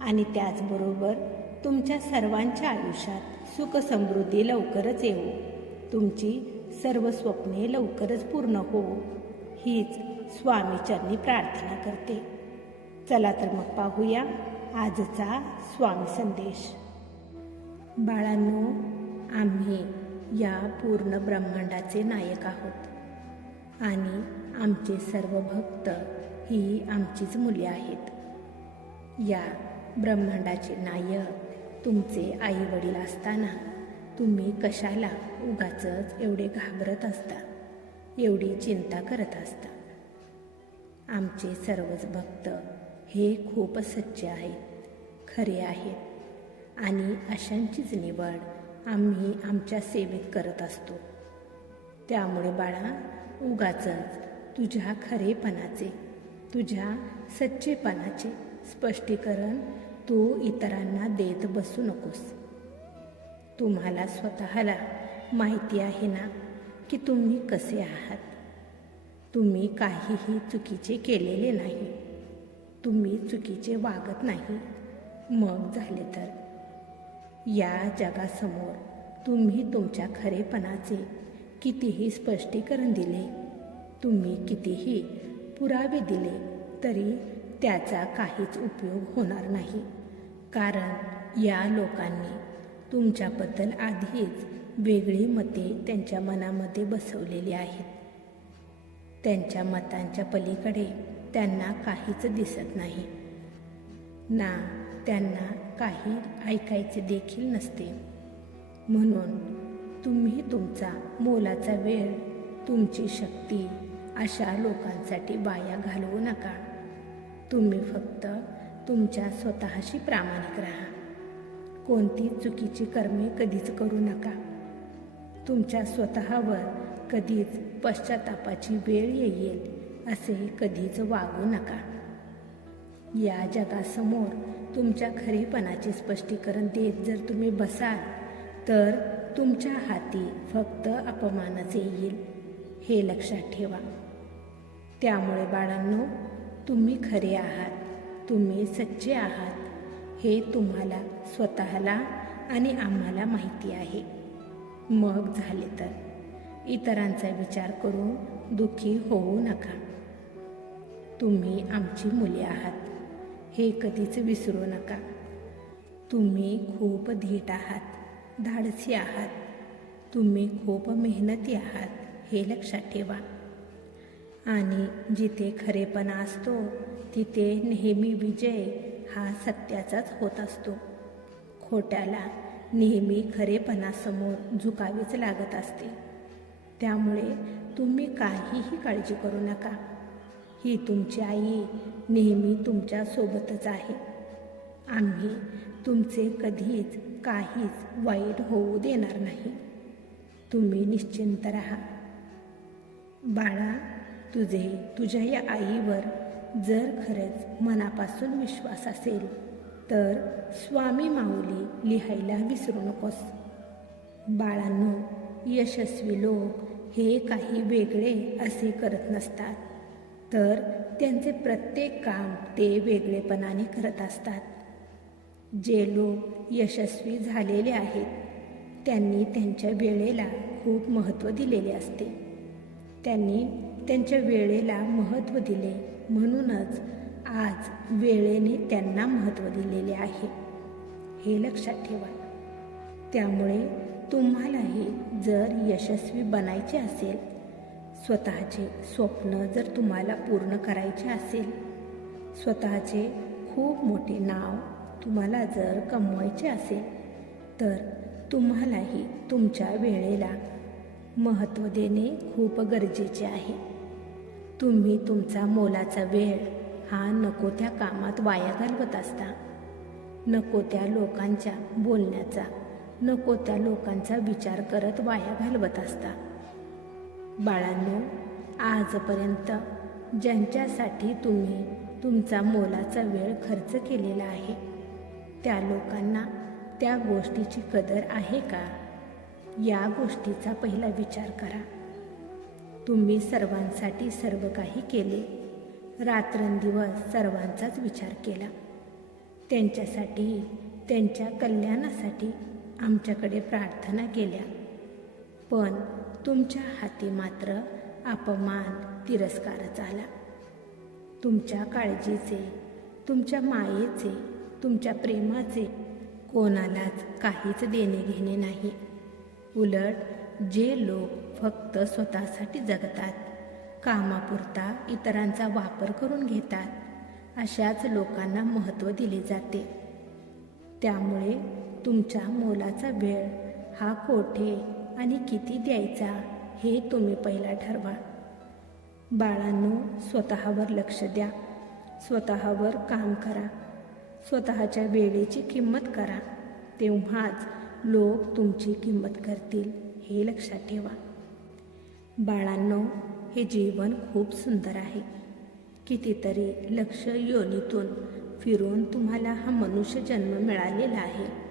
आणि त्याचबरोबर तुमच्या सर्वांच्या आयुष्यात सुख समृद्धी लवकरच येऊ तुमची सर्व स्वप्ने लवकरच पूर्ण हो हीच स्वामीचरणी प्रार्थना करते. चला तर मग पाहूया आजचा स्वामी संदेश. बाळांनो आम्ही या पूर्ण ब्रह्मांडाचे नायक आहोत. आणि आमचे सर्व भक्त ही आमचीच मुले आहेत. या ब्रह्मांडाचे नायक तुमचे आई वडील असताना तुम्ही कशाला उगाच एवढे घाबरत असता? एवढी चिंता करत असता? आमचे सर्वच भक्त हे खूप सच्चे आहेत खरे आहेत आणि अशांचीच निवड आम्ही आमच्या सेवेत करत असतो. त्यामुळे बाळा उगाच तुझ्या खरेपणाचे तुझ्या सच्चेपणाचे स्पष्टीकरण तू इतरांना देत बसू नकोस. तुम्हाला स्वतःला माहिती आहे ना की तुम्ही कसे आहात? तुम्ही काहीही चुकीचे केलेले नाही. तुम्ही चुकीचे वागत नाही. मग झाले तर? या जगासमोर तुम्ही तुमच्या खरेपणाचे कितीही स्पष्टीकरण दिले तुम्ही कितीही पुरावे दिले तरी त्याचा काहीच उपयोग होणार नाही. कारण या लोकांनी तुमच्याबद्दल आधीच वेगळी मते त्यांच्या मनामध्ये बसवलेली आहेत. त्यांच्या मतांच्या पलीकडे त्यांना काहीच दिसत नाही. ना त्यांना काही ऐकायचे देखील नसते. म्हणून तुम्ही तुमचा मोलाचा वेळ तुमची शक्ती अशा लोकांसाठी वाया घालवू नका. तुम्ही फक्त तुमच्या स्वतःशी प्रामाणिक राहा. कोणती चुकीची कर्मे कधीच करू नका. तुमच्या स्वतःवर कधीच पश्चातापाची वेळ येईल असे कधीच वागू नका. या जगासमोर तुमच्या खरेपणाचे स्पष्टीकरण देत जर तुम्ही बसाल तर तुमच्या हाती फक्त अपमानच येईल हे लक्षात ठेवा. त्यामुळे बाळांनो तुम्ही खरे आहात तुम्ही सच्चे आहात हे तुम्हाला स्वतःला आणि आम्हाला माहिती आहे. मग झाले तर. इतरांचा विचार करून दुःखी होऊ नका. तुम्ही आमची मुले आहात हे कधीच विसरू नका. तुम्ही खूप धीट आहात धाडसी आहात. तुम्ही खूप मेहनती आहात हे लक्षात ठेवा. आणि जिथे खरेपणा असतो तिथे नेहमी विजय हा सत्याचाच होत असतो. खोट्याला नेहमी खरेपणासमोर झुकावीच लागत असते. त्यामुळे तुम्ही काहीही काळजी करू नका. ही तुमची आई नेहमी तुमच्यासोबतच आहे. आम्ही तुमचे कधीच काहीच वाईट होऊ देणार नाही. तुम्ही निश्चिंत राहा. बाळा तुझे तुझ्या या आईवर जर खरंच मनापासून विश्वास असेल तर स्वामी माऊली लिहायला विसरू नकोस. बाळांनो यशस्वी लोक हे काही वेगळे असे करत नसतात. तर त्यांचे प्रत्येक काम ते वेगळेपणाने करत असतात. जे लोक यशस्वी झालेले आहेत त्यांनी त्यांच्या वेळेला खूप महत्त्व दिलेले असते. त्यांनी त्यांच्या वेळेला महत्त्व दिले. म्हणूनच आज वेळेने त्यांना महत्त्व दिलेले आहे. हे लक्षात ठेवा. त्यामुळे तुम्हालाही जर यशस्वी बनायचे असेल स्वतःचे स्वप्न जर तुम्हाला पूर्ण करायचे असेल स्वतःचे खूप मोठे नाव तुम्हाला जर कमवायचे असेल तर तुम्हालाही तुमच्या वेळेला महत्त्व देणे खूप गरजेचे आहे. तुम्ही तुमचा मोलाचा वेळ हा नको त्या कामात वाया घालवत असता. नको त्या लोकांच्या बोलण्याचा नको त्या लोकांचा विचार करत वाया घालवत असता. बाळांनो आजपर्यंत ज्यांच्यासाठी तुम्ही तुमचा मोलाचा वेळ खर्च केलेला आहे त्या लोकांना त्या गोष्टीची कदर आहे का? या गोष्टीचा पहिला विचार करा. तुम्ही सर्वांसाठी सर्व काही केले. रात्रंदिवस सर्वांचाच विचार केला. त्यांच्यासाठी त्यांच्या कल्याणासाठी आमच्याकडे प्रार्थना केल्या. पण तुमच्या हाती मात्र अपमान तिरस्कारच आला तुमच्या काळजीचे तुमच्या मायेचे तुमच्या प्रेमाचे कोणालाच काहीच देणे घेणे नाही. उलट जे लोक फक्त स्वतःसाठी जगतात कामापुरता इतरांचा वापर करून घेतात अशाच लोकांना महत्त्व दिले जाते. त्यामुळे तुमच्या मोलाचा वेळ हा कोठे आणि किती द्यायचा हे तुम्ही पहिला ठरवा. बाळांनो स्वतःवर लक्ष द्या. स्वतःवर काम करा. स्वतःच्या वेळेची किंमत करा. तेव्हाच लोक तुमची किंमत करतील. हे लक्षात ठेवा. बाळांनो हे जीवन खूप सुंदर आहे. कितीतरी लक्ष योनीतून फिरून तुम्हाला हा मनुष्य जन्म मिळालेला आहे.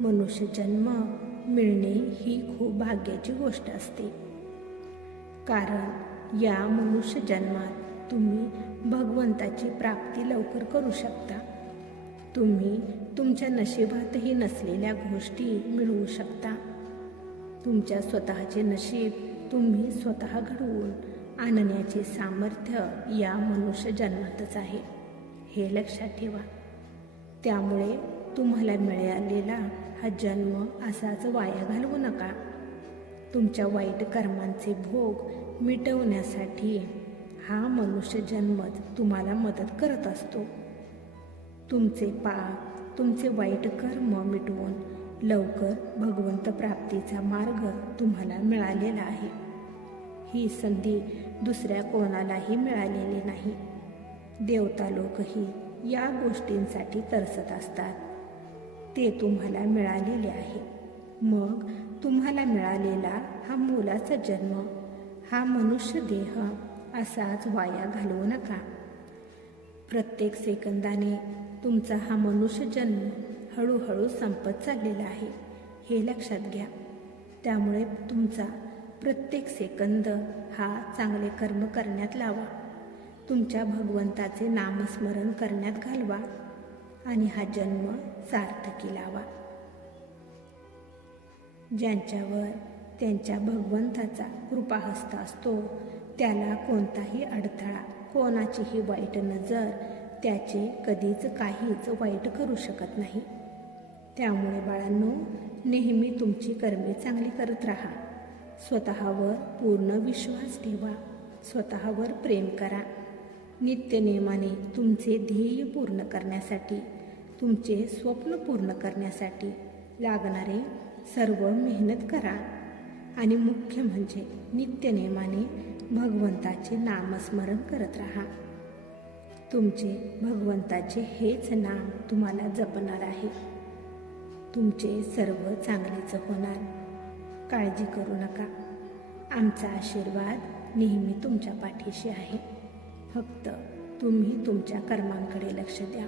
मनुष्य जन्म मिळणे ही खूप भाग्याची गोष्ट असते. कारण या मनुष्य जन्मात तुम्ही भगवंताची प्राप्ती लवकर करू शकता. तुम्ही तुमच्या नशिबातही नसलेल्या गोष्टी मिळवू शकता. तुमच्या स्वतःचे नशीब तुम्ही स्वतः घडवून आणण्याचे सामर्थ्य या मनुष्य जन्मातच आहे. हे लक्षात ठेवा. त्यामुळे तुम्हाला मिळालेला हा जन्म असाच वाया घालवू नका. तुमच्या वाईट कर्मांचे भोग मिटवण्यासाठी हा मनुष्य जन्मच तुम्हाला मदत करत असतो. तुमचे पाप तुमचे वाईट कर्म मिटवून लवकर भगवंत प्राप्तीचा मार्ग तुम्हाला मिळालेला आहे. ही संधी दुसऱ्या कोणालाही मिळालेली नाही. देवता लोकही या गोष्टींसाठी तरसत असतात. ते तुम्हाला मिळालेले आहे. मग तुम्हाला मिळालेला हा मुलाचा जन्म हा मनुष्य देह असाच वाया घालवू नका. प्रत्येक सेकंदाने तुमचा हा मनुष्य जन्म हळूहळू संपत चाललेला आहे. हे लक्षात घ्या. त्यामुळे तुमचा प्रत्येक सेकंद हा चांगले कर्म करण्यात लावा. तुमच्या भगवंताचे नामस्मरण करण्यात घालवा आणि हा जन्म सार्थकी लावा. ज्यांच्यावर त्यांच्या भगवंताचा कृपाहस्त असतो त्याला कोणताही अडथळा कोणाचीही वाईट नजर त्याचे कधीच काहीच वाईट करू शकत नाही. त्यामुळे बाळांनो नेहमी तुमची कर्मे चांगली करत राहा. स्वतःवर पूर्ण विश्वास ठेवा. स्वतःवर प्रेम करा. नित्यनियमाने तुमचे ध्येय पूर्ण करण्यासाठी तुमचे स्वप्न पूर्ण करण्यासाठी लागणारे सर्व मेहनत करा. आणि मुख्य म्हणजे नित्यनियमाने भगवंताचे नामस्मरण करत राहा. तुमचे भगवंताचे हेच नाम तुम्हाला जपणार आहे. तुमचे सर्व चांगलेच होणार. काळजी करू नका. आमचा आशीर्वाद नेहमी तुमच्या पाठीशी आहे. फक्त तुम्ही तुमच्या कर्मांकडे लक्ष द्या.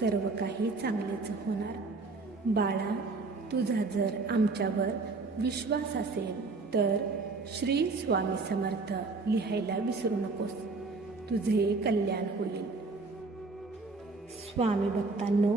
सर्व काही चांगलेच होणार. बाळा तुझा जर आमच्यावर विश्वास असेल तर श्री स्वामी समर्थ लिहायला विसरू नकोस. तुझे कल्याण होईल. स्वामी भक्तांनो